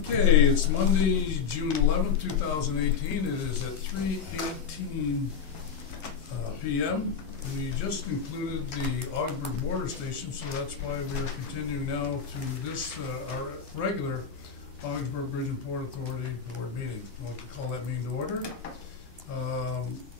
Okay, it's Monday, June 11th, 2018. It is at 3:18 p.m. We just included the Augsburg border station, so that's why we are continuing now to this, our regular Augsburg Bridge and Port Authority Board Meeting. I'll call that meeting to order.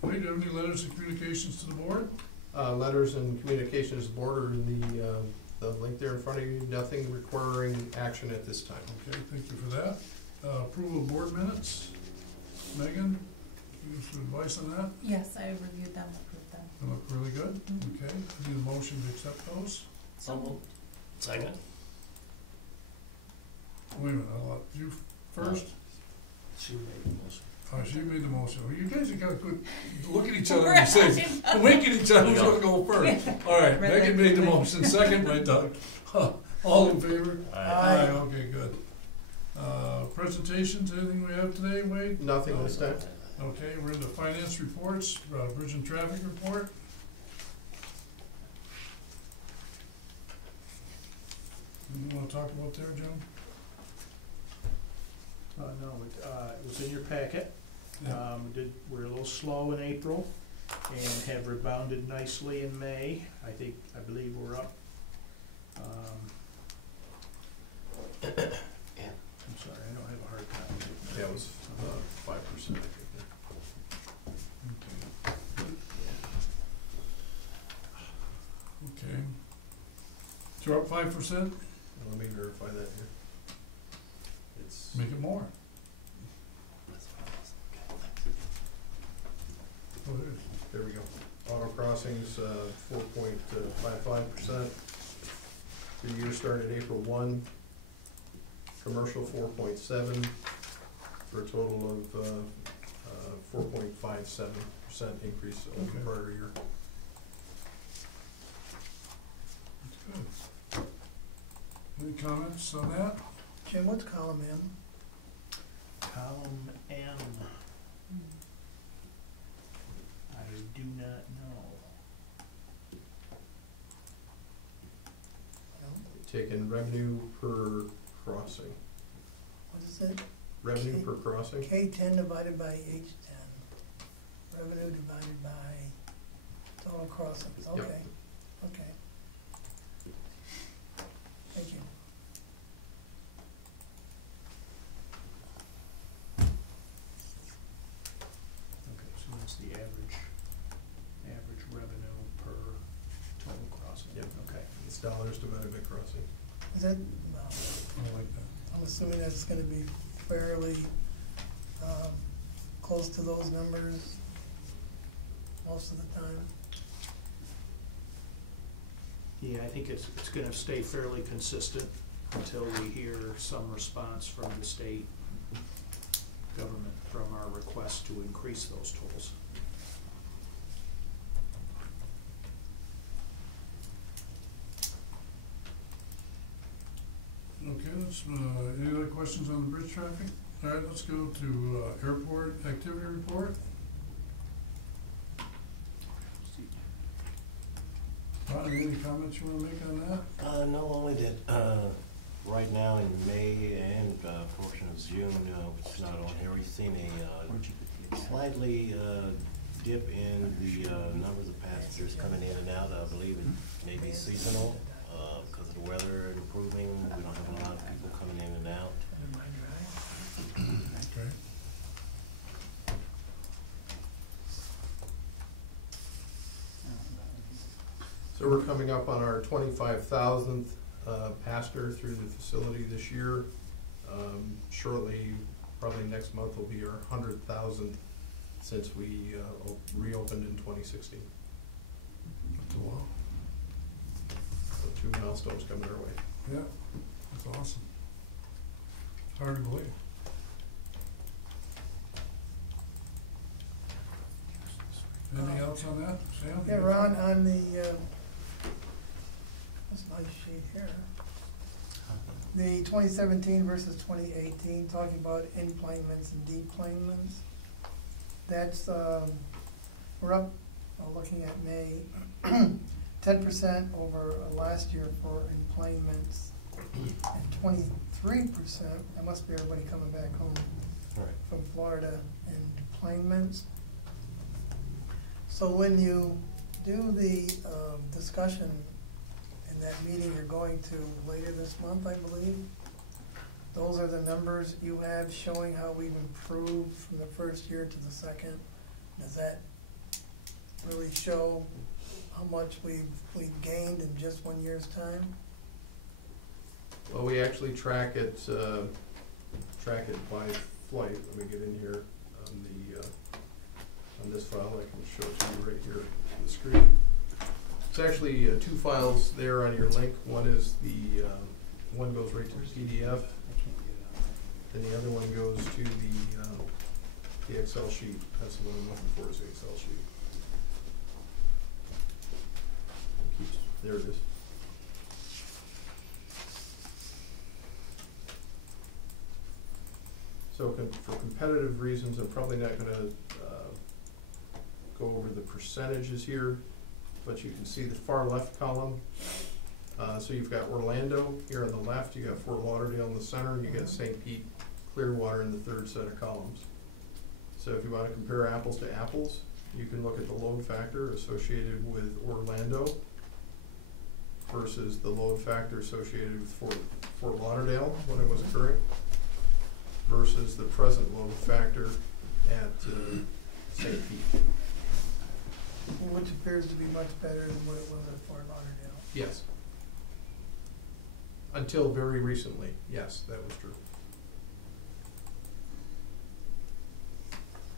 Wade, do you have any letters and communications to the board? Letters and communications to the board are in the link there in front of you. Nothing requiring action at this time. Okay, thank you for that. Approval of board minutes. Megan, give us some advice on that? Yes, I reviewed them, approved them. They look really good. Mm-hmm. Okay, I need a motion to accept those. So Second. Wait a minute, I'll let you first. She made the motion. Oh, she made the motion. Well, you guys have got to quit, look at each other and say, wink at each other, who's going to go first? All right, Megan made the motion, second by Doug. All in favor? Aye. Okay, good. Presentations, anything we have today, Wade? Nothing this time. Okay, we're in the finance reports, bridge and traffic report. You want to talk about there, Jim? No, it was in your packet. Yeah. We're a little slow in April and have rebounded nicely in May. I believe we're up. I'm sorry, I don't have a hard copy. Yeah, it was 5%, I think. Okay. So you're up 5%? Let me verify that here. It's Make it more. Oh, it is. there we go. Auto crossings 4.55%. The year started April 1. Commercial 4.7 for a total of 4.57% increase over the prior year. That's good. Any comments on that? Jim, what's column M? Column N. I do not know. Taking revenue per crossing. What is it? Revenue per crossing? K10 divided by H10. Revenue divided by total crossings. Okay. Yep. Okay. Thank you. Okay, so that's the average revenue per total crossing. Yep. Okay. It's dollars divided by crossing. Is that, well, I like that. I'm assuming that's gonna be fairly close to those numbers most of the time. Yeah, I think it's gonna stay fairly consistent until we hear some response from the state government from our request to increase those tolls. Okay, let's, any other questions on the bridge traffic? All right, let's go to airport activity report. Ron, any comments you want to make on that? No, only that right now in May and portion of June, which is not on here, we've seen a slightly dip in the numbers of passengers coming in and out. I believe it may be seasonal because of the weather improving. We don't have a lot of people coming in and out. Okay. So we're coming up on our 25,000th passenger through the facility this year. Shortly, probably next month, will be our 100,000th since we reopened in 2016. That's a while. So 2 milestones coming our way. Yeah, that's awesome. Hard to believe. Anything else on that, Sam? Yeah, Ron, on the, that's my sheet here. The 2017 versus 2018, talking about enplanements and deplanements. That's, we're up, looking at May, 10% over last year for enplanements, and that must be everybody coming back home Right. from Florida and deployments. So when you do the discussion in that meeting you're going to later this month, I believe, those are the numbers you have showing how we've improved from the first year to the second. Does that really show how much we've gained in just 1 year's time? Well, we actually track it by flight. Let me get in here on the, on this file. I can show it to you right here on the screen. It's actually two files there on your link. One is the, one goes right to the PDF, and the other one goes to the Excel sheet. That's the one I'm looking for, is the Excel sheet. There it is. So for competitive reasons, I'm probably not gonna go over the percentages here, but you can see the far left column. So you've got Orlando here on the left, you got Fort Lauderdale in the center, and you got St. Pete, Clearwater in the third set of columns. So if you want to compare apples to apples, you can look at the load factor associated with Orlando versus the load factor associated with Fort Lauderdale when it was occurring, versus the present load factor at St. Pete. Which appears to be much better than what it was at Fort Lauderdale. Yes. Until very recently, yes, that was true.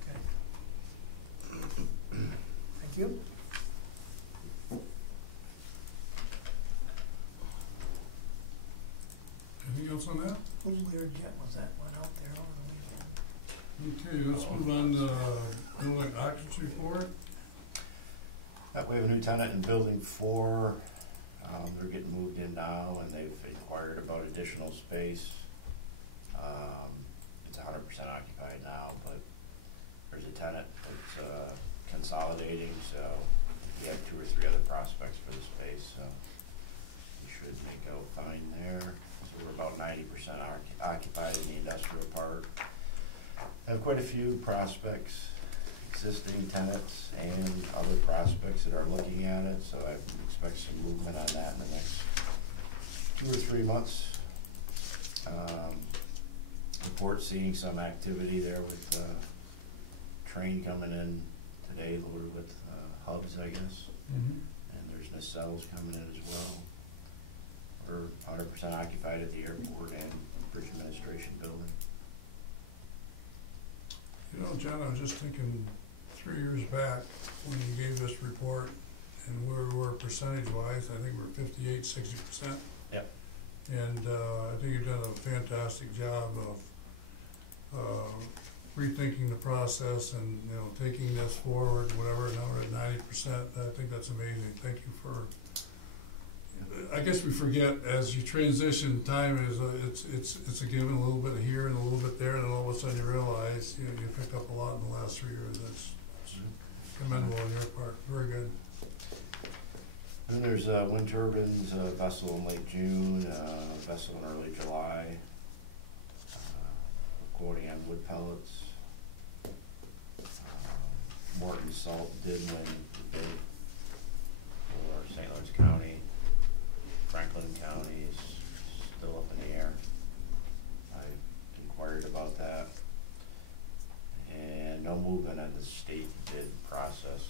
Okay. Thank you. Anything else on that? Whose Learjet was that one out there over the weekend? Okay, let's move on to building occupancy report. We have a new tenant in building 4. They're getting moved in now, and they've inquired about additional space. It's 100% occupied now, but there's a tenant that's consolidating, so we have 2 or 3 other prospects for the space, so we should make out fine there. So we're about 90% occupied in the industrial park. I have quite a few prospects, existing tenants and other prospects that are looking at it, so I expect some movement on that in the next 2 or 3 months. Report seeing some activity there with train coming in today loaded with hubs, I guess, and there's nacelles coming in as well. We're 100% occupied at the airport and bridge administration building. You know, John, I was just thinking 3 years back when you gave this report and where we were percentage-wise, I think we're 58, 60%. Yep. And I think you've done a fantastic job of rethinking the process and, you know, taking this forward, whatever, now we're at 90%. I think that's amazing. Thank you for, I guess we forget as you transition, time is, it's a given, a little bit here and a little bit there, and then all of a sudden you realize, you know, you picked up a lot in the last 3 years. That's commendable on your part. Very good. And there's wind turbines, a vessel in late June, a vessel in early July. Quoting on wood pellets. Morton Salt did win the bid for St. Lawrence County. Franklin County is still up in the air. I inquired about that. And no movement on the state bid process.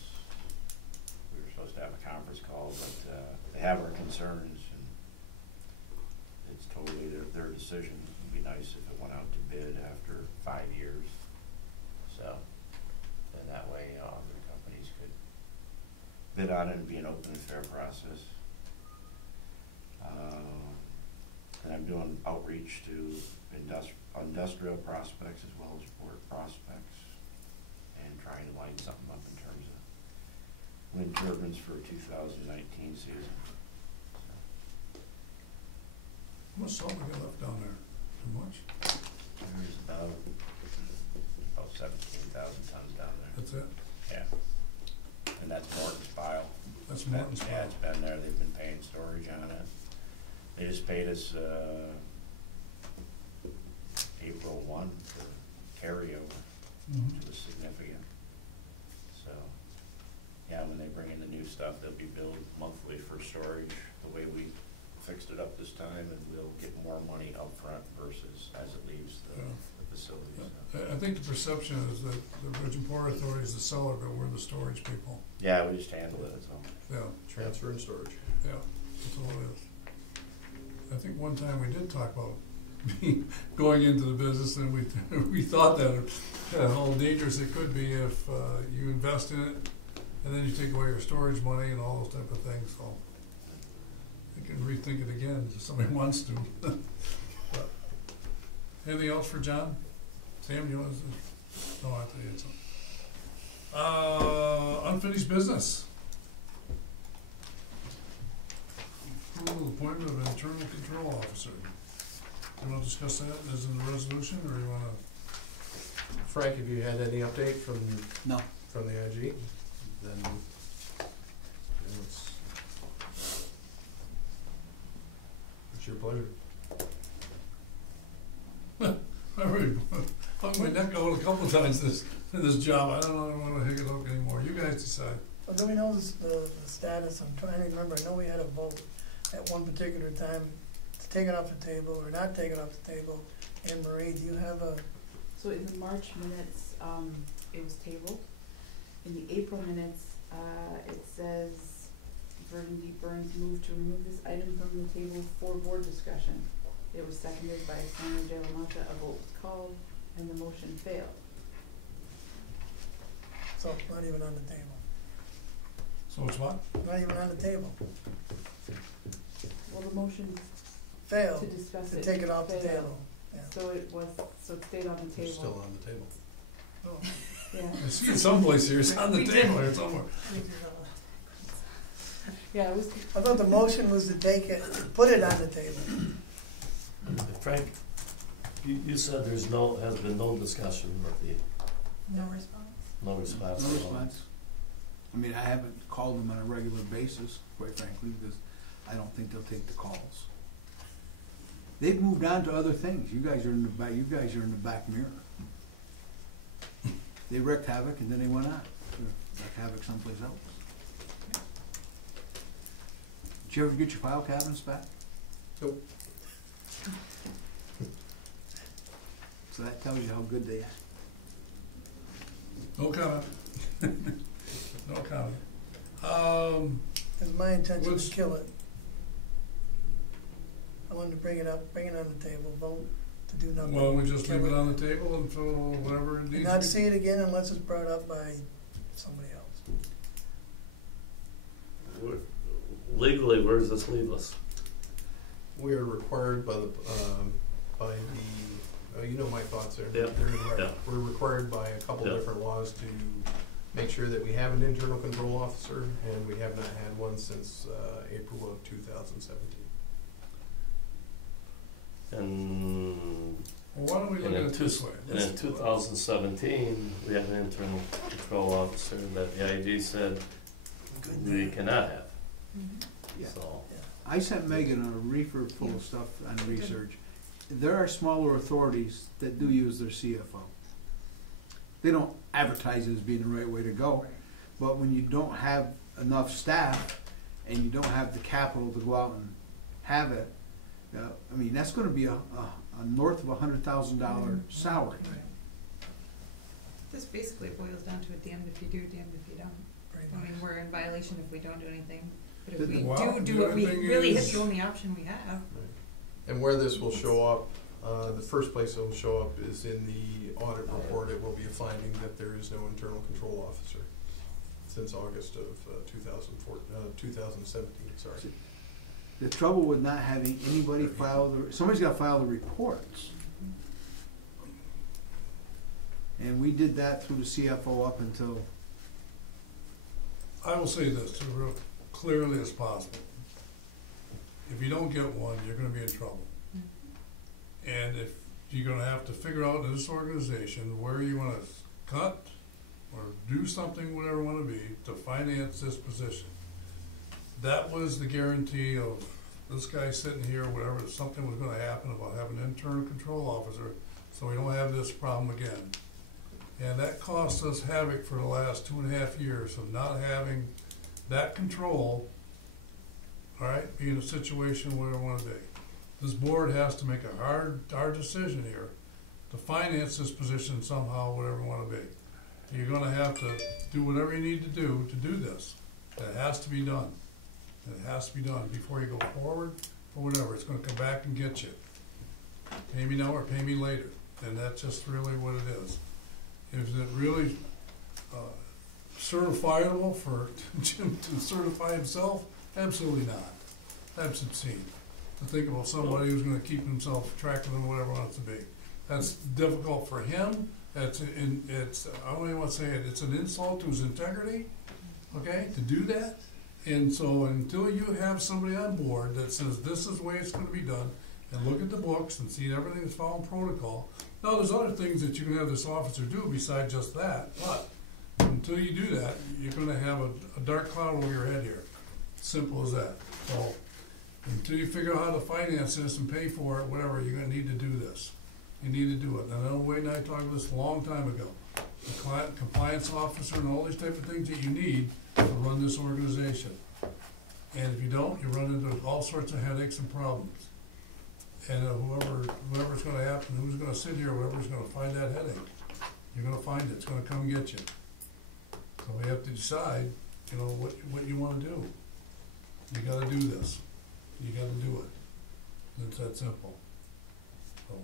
We were supposed to have a conference call, but they have our concerns, and it's totally their decision. It'd be nice if it went out to bid after 5 years. So then that way other companies could bid on it and be an open and fair process. And I'm doing outreach to industrial prospects as well as port prospects, and trying to line something up in terms of wind turbines for 2019 season. How much salt we got left down there? Too much? There's about 17,000 tons down there. That's it? Yeah. And that's Morton's pile. That's Morton's Yeah, pile. it's been there. They've been paying storage on it. They just paid us for storage, the way we fixed it up this time, and we'll get more money up front versus as it leaves the facilities. I think the perception is that the Bridge and Port Authority is the seller, but we're the storage people. Yeah, we just handle it, so. Yeah, Transfer and storage. yeah, that's all it is. I think one time we did talk about going into the business, and we thought that how dangerous it could be if you invest in it, and then you take away your storage money and all those type of things, so you can rethink it again if somebody wants to. But, anything else for John? Sam, you want to? No, I thought you had something. Unfinished business. Approval of appointment of an internal control officer. You want to discuss that as in the resolution, or you want to? Frank, have you had any update from? No. From the IG? Then it's your pleasure. I already hung my neck out a couple of times in this job. I don't know, I don't want to hang it up anymore. You guys decide. Well, do we know the status? I'm trying to remember. I know we had a vote at one particular time to take it off the table or not take it off the table. Anne Marie, do you have a? So in the March minutes, it was tabled. In the April minutes, it says Vernon D. Burns moved to remove this item from the table for board discussion. It was seconded by Senator De La Mota. A vote was called, and the motion failed. So it's not even on the table. So it's what? Not even on the table. Well, the motion Failed to discuss to it take it off the failed. table. Yeah. So it stayed on the It's table. still on the table. Oh. Yeah. I see it someplace here. It's on the We table did. here somewhere. Yeah, it was. I thought the motion was to take it, to put it on the table. Frank, you said has been no discussion with the, No response. no response. No at all. response. I mean, I haven't called them on a regular basis, quite frankly, because I don't think they'll take the calls. They've moved on to other things. You guys are in the back mirror. They wreaked havoc and then they went on to wreak havoc someplace else. Did you ever get your file cabinets back? Nope. So that tells you how good they are. No comment. No comment. It's my intention Let's- to kill it. I wanted to bring it up, bring it on the table, vote to do nothing. Well, we just Kill leave it on the table until whatever it And needs not to see it again unless it's brought up by somebody else. Legally, where does this leave us? We are required by you know my thoughts there. Yep. Yeah. We're required by a couple Yep. different laws to make sure that we have an internal control officer, and we have not had one since April of 2017. And Well, why don't we look at it this way? and in 2017, we have an internal control officer that the IG said we cannot have, Yeah. so. I sent Megan a reefer full of stuff on research. There are smaller authorities that do use their CFO. They don't advertise it as being the right way to go, but when you don't have enough staff and you don't have the capital to go out and have it, I mean, that's gonna be a north of $100,000 salary. This basically boils down to a damned if you do, damned if you don't. Pretty I much. mean, we're in violation if we don't do anything, but if The- we Well, do the it, we other thing really is- hit the only option we have. And where this will show up, the first place it will show up is in the audit report. It will be a finding that there is no internal control officer since August of 2017, sorry. The trouble with not having anybody somebody's gotta file the reports. And we did that through the CFO up until, I will say this as real clearly as possible. If you don't get one, you're gonna be in trouble. And if you're gonna have to figure out in this organization where you wanna cut or do something, whatever it wanna be, to finance this position. That was the guarantee of this guy sitting here, whatever, if something was gonna happen about having an internal control officer, so we don't have this problem again. And that cost us havoc for the last 2.5 years of not having that control all right, be in a situation where they wanna be. This board has to make a hard decision here to finance this position somehow, whatever you wanna be. You're gonna have to do whatever you need to do this. It has to be done. It has to be done before you go forward or whatever. It's gonna come back and get you. Pay me now or pay me later. And that's just really what it is. Is it really certifiable for Jim to certify himself? Absolutely not. That's obscene. To think about somebody who's gonna keep himself track of whatever he wants to be. That's difficult for him. I don't even want to say it, it's an insult to his integrity, okay, to do that. And so until you have somebody on board that says this is the way it's gonna be done, and look at the books and see everything is following protocol. Now, there's other things that you can have this officer do besides just that, but until you do that, you're gonna have a dark cloud over your head here. Simple as that. So until you figure out how to finance this and pay for it, whatever, you're gonna need to do this. You need to do it. And I know Wade and I talked about this a long time ago. The client compliance officer and all these type of things that you need to run this organization. And if you don't, you run into all sorts of headaches and problems. And whoever's gonna happen, who's gonna sit here, whoever's gonna find that headache, you're gonna find it. It's gonna come get you. So we have to decide, you know, what you wanna do. You gotta do this. You gotta do it. It's that simple. So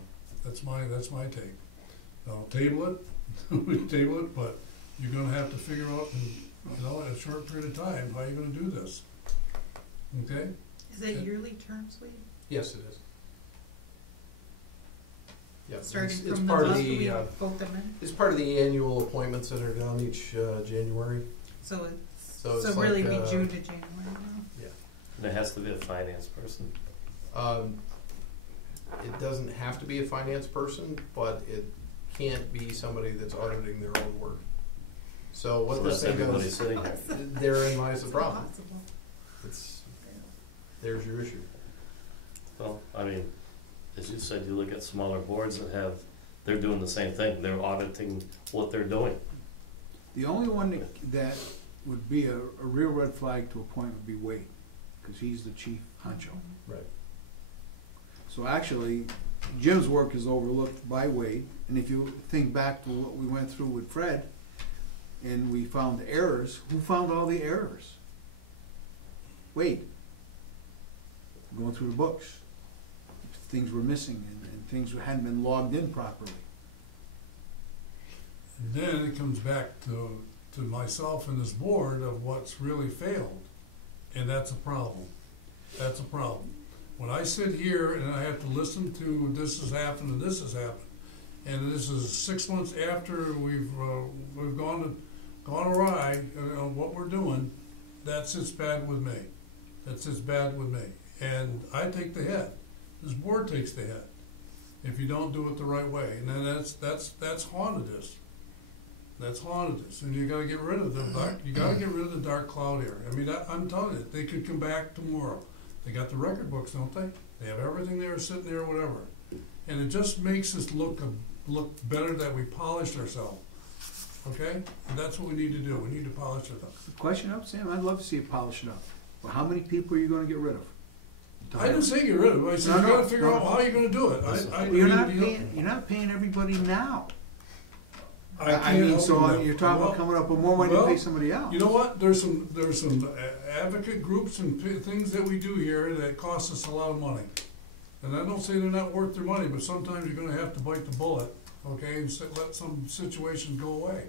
that's my take. Now, table it, we table it, but you're gonna have to figure out, in a short period of time, how you're gonna do this. Okay? Is it yearly terms, Wade? Yes, it is. Yeah, Starting it's from the part of month the, we vote them in? it's part of the annual appointments that are done each January. So So it's, it's so really like, be June to January now? Yeah. And it has to be a finance person. It doesn't have to be a finance person, but it can't be somebody that's auditing their own work. So what this That's thing everybody goes, sitting here. therein lies the It's problem. impossible. It's, there's your issue. Well, I mean, as you said, you look at smaller boards they're doing the same thing. They're auditing what they're doing. The only one that would be a real red flag to appoint would be Wade, because he's the chief honcho. Right. So actually, Jim's work is overlooked by Wade, and if you think back to what we went through with Fred, and we found errors, who found all the errors? Wade. Going through the books. Things were missing, and things hadn't been logged in properly. And then it comes back to myself and this board of what's really failed. And that's a problem. That's a problem. When I sit here and I have to listen to this has happened and this has happened, and this is 6 months after we've gone awry on what we're doing, that sits bad with me. That sits bad with me. And I take the hit. This board takes the hit if you don't do it the right way. And then that's haunted us. That's haunted us. And you gotta get rid of the dark cloud here. I mean, I'm telling you, they could come back tomorrow. They got the record books, don't they? They have everything there sitting there, whatever. And it just makes us look better that we polished ourselves. Okay? And that's what we need to do. We need to polish it up. The question up, Sam, I'd love to see it polished up. But how many people are you gonna get rid of? I didn't say get rid of it. I said you gotta figure out how you're gonna do it. You're not paying everybody now. I I mean, can't so help you. you're talking about coming up with more money to pay somebody else. You know what? There's some advocate groups and things that we do here that cost us a lot of money. And I don't say they're not worth their money, but sometimes you're gonna have to bite the bullet, okay, and let some situations go away.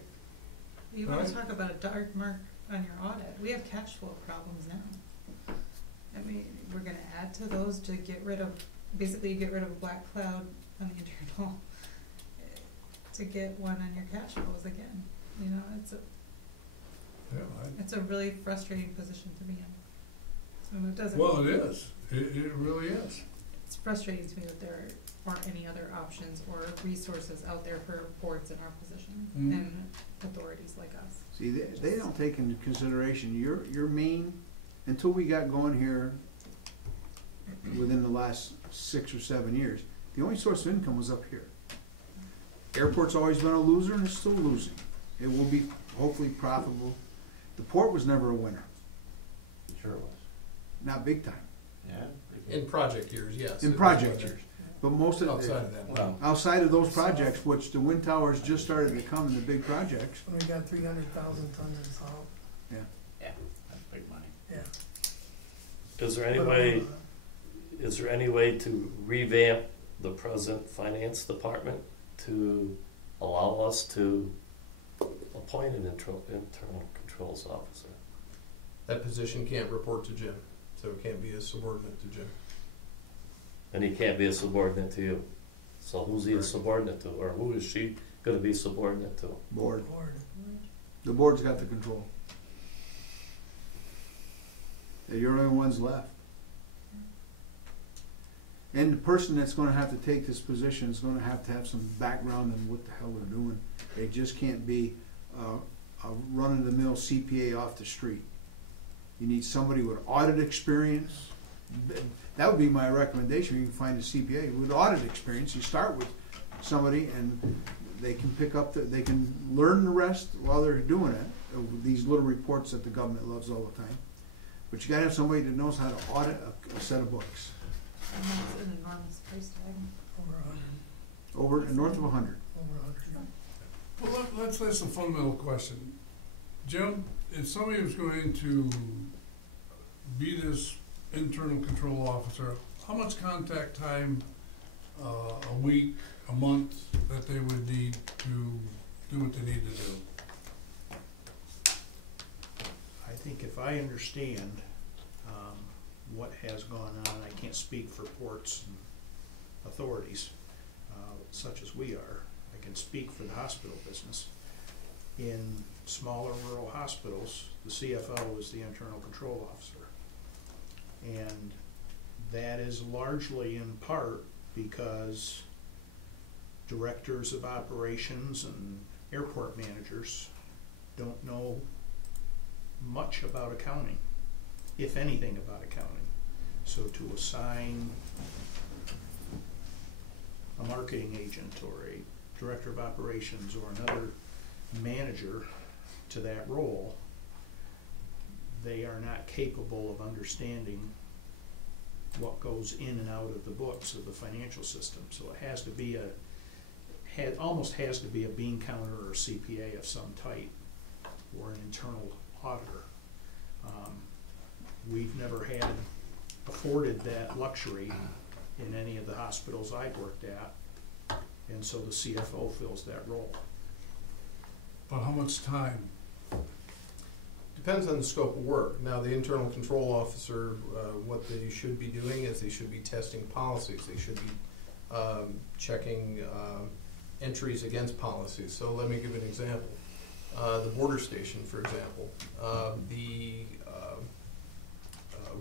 You wanna Right. talk about a dark mark on your audit? We have cash flow problems now. I mean, we're gonna add to those to get rid of, basically you get rid of a black cloud on the internal, to get one on your cash flows again. You know, it's a really frustrating position to be in. So it doesn't. Well, it is. It really is. It's frustrating to me that there aren't any other options or resources out there for boards in our position and authorities like us. See, they don't take into consideration your main, until we got going here within the last 6 or 7 years, the only source of income was up here. Airport's always been a loser and it's still losing. It will be hopefully profitable. The port was never a winner. Sure was. not big time, Yeah. In project years, yes. in project years. But most of Outside the, of that. Well, outside of those projects, which the wind towers just started to come in the big projects, We got 300,000 tons of salt, Yeah, that's big money. yeah. is there any But, way, is there any way to revamp the present finance department to allow us to appoint an internal controls officer? That position can't report to Jim, so it can't be a subordinate to Jim. And he can't be a subordinate to you. So who's he a subordinate to, or who is she gonna be subordinate to? board, Board. the board's got the control. You're the only ones left. And the person that's gonna have to take this position is gonna have to have some background in what the hell they're doing. They just can't be a run-of-the-mill CPA off the street. You need somebody with audit experience. That would be my recommendation. You can find a CPA with audit experience. You start with somebody and they can pick up, they can learn the rest while they're doing it. These little reports that the government loves all the time. But you gotta have somebody that knows how to audit a set of books. And that's an enormous price tag. Over 100, Over, north of 100. over 100. Well, let's ask a fundamental question. Jim, if somebody was going to be this internal control officer, how much contact time, a week, a month, that they would need to do what they need to do? I think if I understand what has gone on, I can't speak for ports and authorities such as we are. I can speak for the hospital business. In smaller rural hospitals, the CFO is the internal control officer. And that is largely in part because directors of operations and airport managers don't know much about accounting, if anything about accounting. So to assign a marketing agent or a director of operations or another manager to that role, they are not capable of understanding what goes in and out of the books of the financial system. So it has to be almost has to be a bean counter or a CPA of some type, or an internal auditor. We've never had afforded that luxury in any of the hospitals I've worked at, and so the CFO fills that role. But how much time? Depends on the scope of work. Now, the internal control officer, what they should be doing is they should be testing policies. They should be checking entries against policies. So let me give an example. The border station, for example, the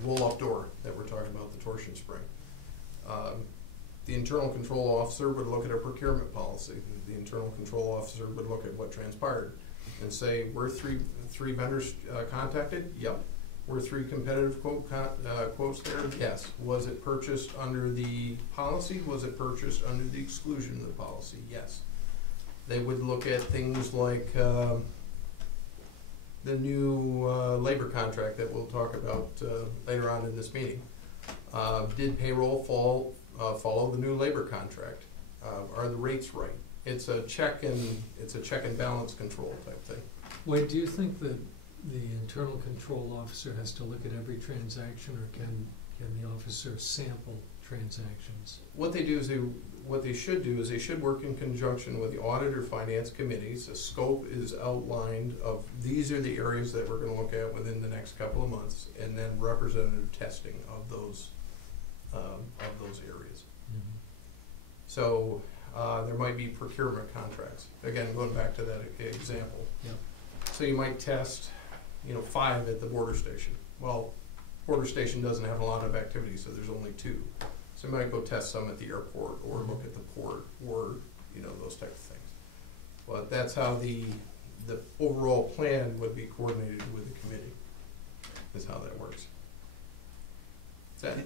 roll-up door that we're talking about, the torsion spring. The internal control officer would look at a procurement policy. The internal control officer would look at what transpired and say, were three vendors contacted? Yep. Were 3 competitive quotes there? Yes. Was it purchased under the policy? Was it purchased under the exclusion of the policy? Yes. They would look at things like the new labor contract that we'll talk about later on in this meeting. Did payroll follow the new labor contract? Are the rates right? It's a check and balance control type thing. Wait, do you think that the internal control officer has to look at every transaction, or can the officer sample transactions? What they do is what they should do is they should work in conjunction with the audit or finance committees. A scope is outlined of these are the areas that we're going to look at within the next couple of months, and then representative testing of those areas. Mm-hmm. So there might be procurement contracts. Again, going back to that example. Yep. So you might test, 5 at the border station. Well, border station doesn't have a lot of activity, so there's only 2. So you might go test some at the airport or look at the port or, those type of things. But that's how the overall plan would be coordinated with the committee, is how that works. Does that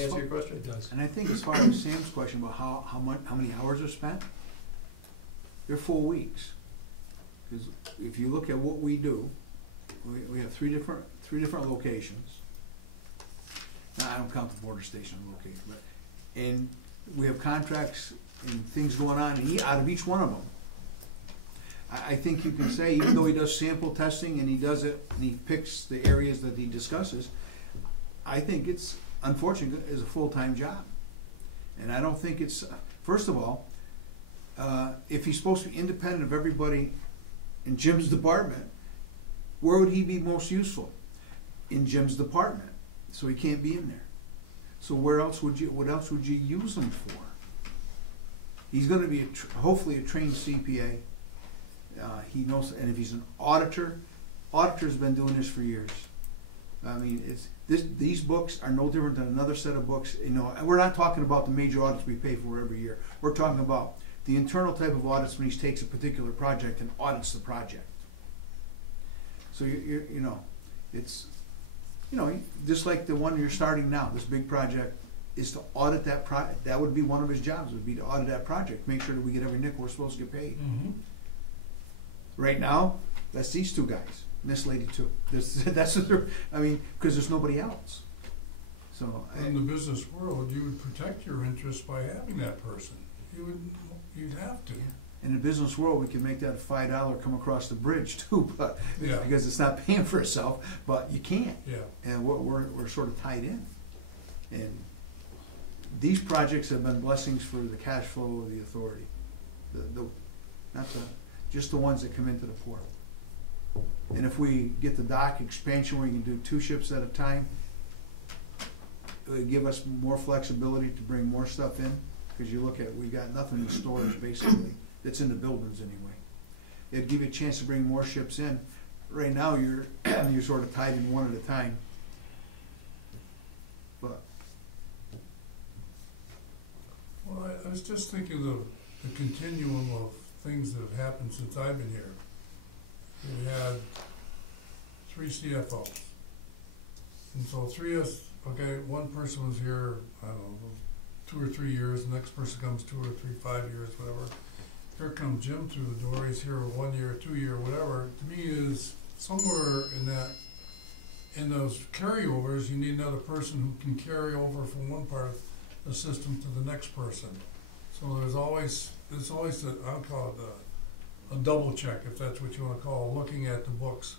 answer your question? It does. And I think as far as Sam's question about how many hours are spent, they're full weeks. Because if you look at what we do, we have three different locations. Now, I don't count the border station located, but, and we have contracts and things going on out of each one of them. I think you can say, even though he does sample testing and he does it, and he picks the areas that he discusses, I think it's, unfortunately, is a full-time job. And I don't think it's, first of all, if he's supposed to be independent of everybody in Jim's department, where would he be most useful? In Jim's department. So he can't be in there. So what else would you use him for? He's going to be hopefully a trained CPA. He knows, and if he's an auditor, auditor's been doing this for years. I mean, these books are no different than another set of books. You know, and we're not talking about the major audits we pay for every year. We're talking about the internal type of audits when he takes a particular project and audits the project. So you know, it's, you know, just like the one you're starting now, this big project is to audit that project. That would be one of his jobs, would be to audit that project, make sure that we get every nickel we're supposed to get paid. Mm-hmm. Right now, that's these two guys, and this lady too. That's what they're, I mean, because there's nobody else. So In the business world, you would protect your interests by having that person. You'd have to. in the business world, we can make that $5 come across the bridge too, but Yeah. because it's not paying for itself. But you can't, Yeah. and we're sort of tied in. And these projects have been blessings for the cash flow of the authority. Just the ones that come into the port. And if we get the dock expansion where you can do 2 ships at a time, it would give us more flexibility to bring more stuff in. Because you look at, we got nothing in storage basically, that's in the buildings anyway. It'd give you a chance to bring more ships in. Right now, you're sort of tied in one at a time. But Well, I was just thinking of the continuum of things that have happened since I've been here. We had 3 CFOs. And so 3 of us, okay, one person was here, I don't know, 2 or 3 years, the next person comes 2 or 3, 5 years, whatever. Here comes Jim through the door, he's here 1 year, 2 year, whatever. To me is somewhere in those carryovers, you need another person who can carry over from one part of the system to the next person. So there's always I'll call it a double check, if that's what you want to call it, looking at the books.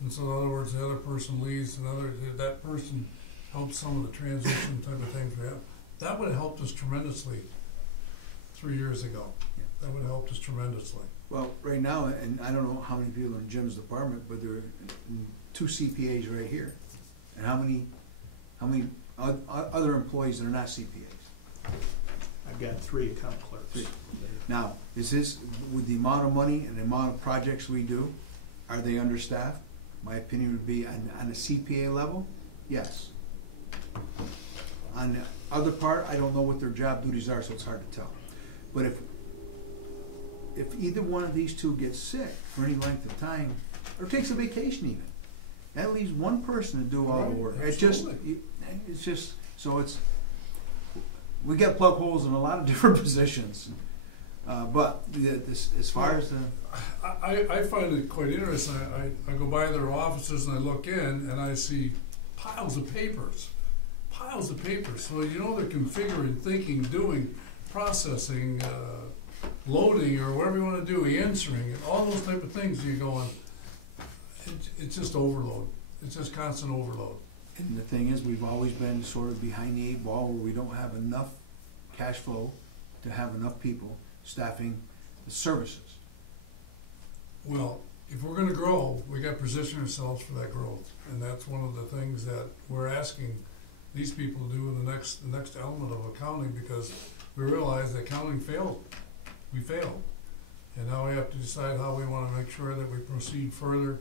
And so in other words, the other person leaves, that person helps some of the transition type of things we have. That would have helped us tremendously 3 years ago. That would have helped us tremendously. well, right now, and I don't know how many people in Jim's department, but there are 2 CPAs right here. And how many other employees that are not CPAs? I've got 3 account clerks. 3. Now, is this, with the amount of money and the amount of projects we do, are they understaffed? My opinion would be on a CPA level, yes. On the other part, I don't know what their job duties are, so it's hard to tell. But if either one of these 2 gets sick for any length of time, or takes a vacation even, that leaves one person to do all the Right, work. absolutely. It's just, so we got plug holes in a lot of different positions. But as far as the, I find it quite interesting. I go by their offices and I look in and I see piles of papers. So you know they're configuring, thinking, doing, processing, loading, or whatever you want to do, answering, and all those type of things. You're going, it's just overload. It's just constant overload. and the thing is, we've always been sort of behind the 8 ball where we don't have enough cash flow to have enough people staffing the services. Well, if we're gonna grow, we gotta position ourselves for that growth, and that's one of the things that we're asking these people to do in the next element of accounting, because we realize that accounting failed. We failed. And now we have to decide how we wanna make sure that we proceed further,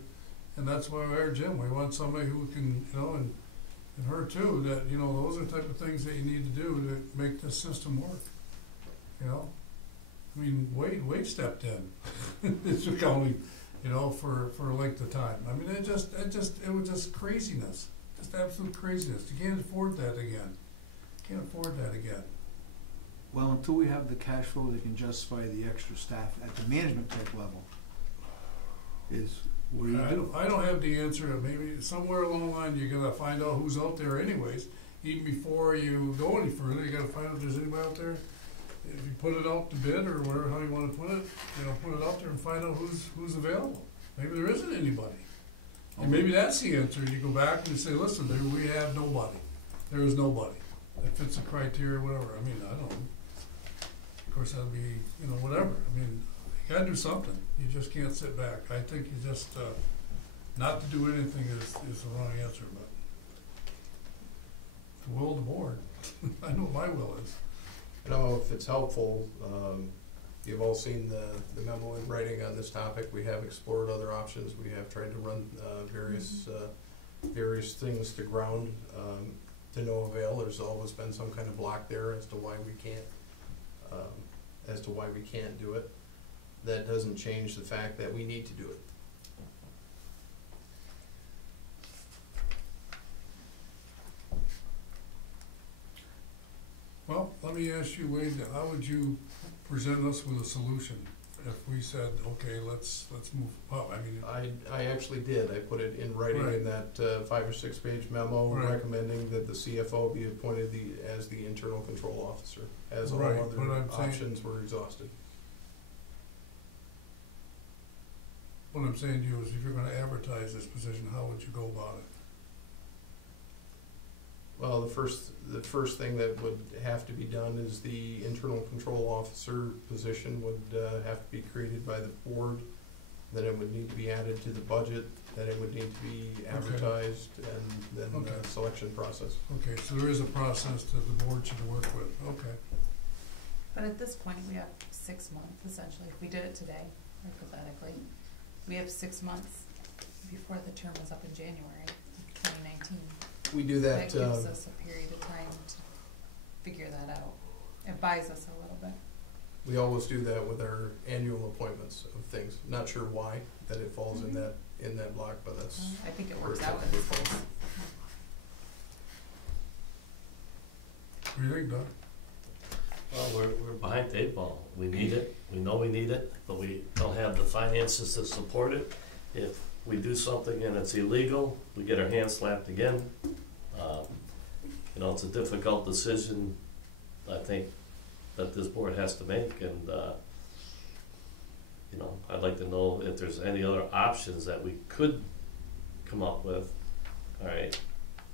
and that's why we hired Jim. We want somebody who can, and her too, that, those are the type of things that you need to do to make this system work, I mean, Wade stepped in. It's accounting, for a length of time. I mean, it was just craziness, just absolute craziness. You can't afford that again. Well, until we have the cash flow that can justify the extra staff at the management type level, is what do you do? I don't have the answer. Maybe somewhere along the line you're gonna find out who's out there anyways, even before you go any further, you gotta find out if there's anybody out there. If you put it out to bid, or whatever, how you wanna put it, put it out there and find out who's available. Maybe there isn't anybody. And maybe that's the answer. You go back and you say, listen, we have nobody. There is nobody that fits the criteria, whatever. I mean, I don't know. Of course, that'd be, whatever. I mean, you gotta do something. You just can't sit back. I think you just, not to do anything is the wrong answer, but the will of the board. I know what my will is. I don't know if it's helpful, you've all seen the memo in writing on this topic. We have explored other options. We have tried to run various things to ground to no avail. There's always been some kind of block there as to why we can't do it. That doesn't change the fact that we need to do it. Well, let me ask you, Wade, how would you present us with a solution if we said, okay, let's move up? I mean, I actually did. I put it in writing in that 5 or 6 page memo recommending that the CFO be appointed as the internal control officer, as all other options were exhausted. what I'm saying to you is, if you're gonna advertise this position, how would you go about it? Well, the first thing that would have to be done is the internal control officer position would have to be created by the board. Then it would need to be added to the budget. Then it would need to be advertised, and then the selection process. Okay, so there is a process that the board should work with. Okay. But at this point, we have 6 months, essentially. If we did it today, hypothetically, we have 6 months before the term is up in January 2019. We do that. That gives us a period of time to figure that out. It buys us a little bit. We always do that with our annual appointments of things. Not sure why that it falls in that block, but that's. I think it works out in this case. What do you think, Doug? Well, we're behind the 8 ball. We need it. We know we need it, but we don't have the finances to support it. If we do something and it's illegal, we get our hands slapped again. It's a difficult decision, I think, that this board has to make, and I'd like to know if there's any other options that we could come up with, all right,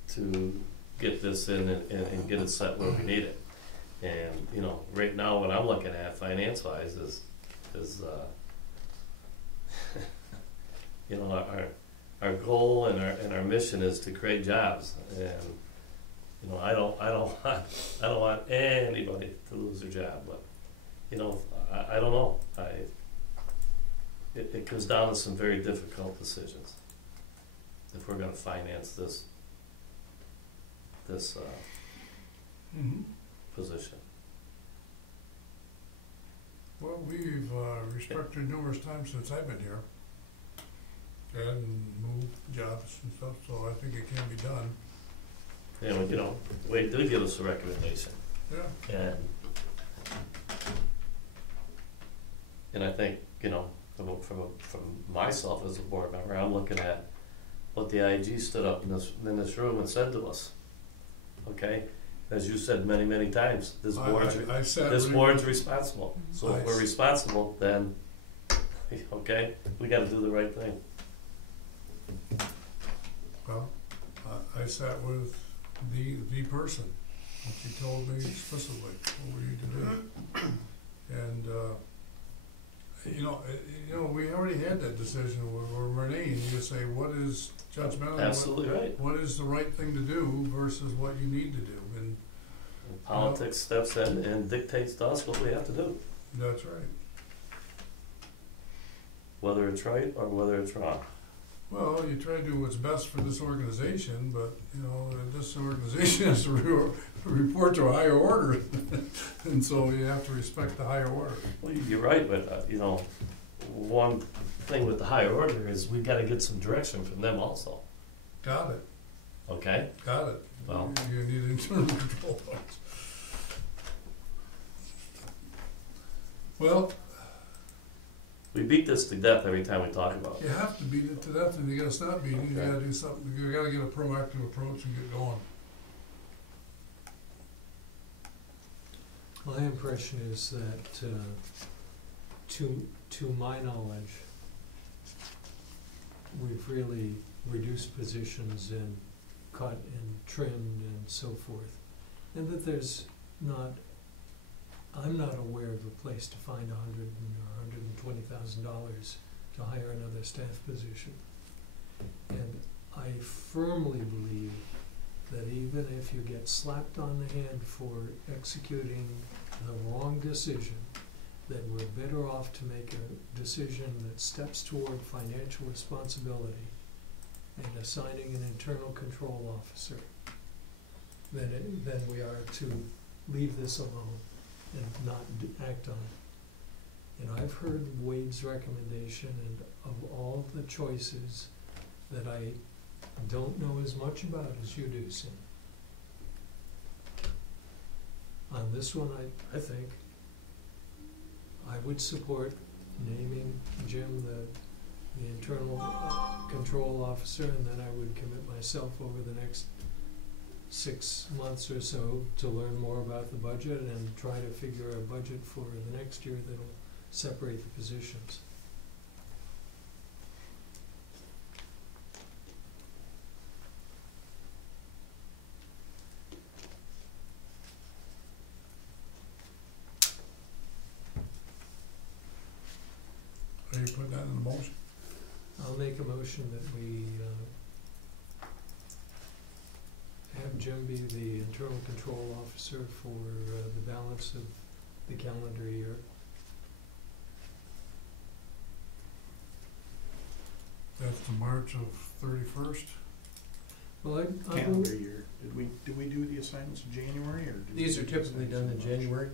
to get this in and get it set where we need it. And right now, what I'm looking at finance-wise is our goal and our mission is to create jobs, and I don't want anybody to lose their job, but I don't know. It comes down to some very difficult decisions if we're going to finance this position. Well, we've restructured numerous times since I've been here, and moved jobs and stuff, so I think it can be done. And Wade did give us a recommendation. Yeah. And I think, from myself as a board member, I'm looking at what the IG stood up in this room and said to us. Okay? As you said many, many times, this board's responsible. So if we're responsible, then, okay, we gotta do the right thing. Well, I sat with the person, and she told me explicitly what we need to do. And, we already had that decision where Renee, and you say, what is judgmental? Absolutely right. What is the right thing to do versus what you need to do? And politics steps in and dictates to us what we have to do. That's right. Whether it's right or whether it's wrong. Well, you try to do what's best for this organization, but, this organization has to report to a higher order, and so you have to respect the higher order. Well, you're right, but, one thing with the higher order is we've got to get some direction from them also. Got it. Okay? Got it. Well. You need internal control points. Well. We beat this to death every time we talk about it. You have to beat it to death, and you gotta stop beating it. You gotta do something. You gotta get a proactive approach and get going. My impression is that, to my knowledge, we've really reduced positions and cut and trimmed and so forth. And that there's not, I'm not aware of a place to find or $120,000 to hire another staff position. And I firmly believe that even if you get slapped on the hand for executing the wrong decision, that we're better off to make a decision that steps toward financial responsibility and assigning an internal control officer than we are to leave this alone and not act on it. And I've heard Wade's recommendation, and of all the choices that I don't know as much about as you do, Sam. On this one, I think I would support naming Jim the internal control officer, and then I would commit myself over the next 6 months or so to learn more about the budget and try to figure a budget for the next year that'll separate the positions. Are you putting that in the motion? I'll make a motion that we have Jim be the internal control officer for the balance of the calendar year. That's the March of 31st? Well, I Calendar year. Did we do the assignments in January or? These are typically done in January.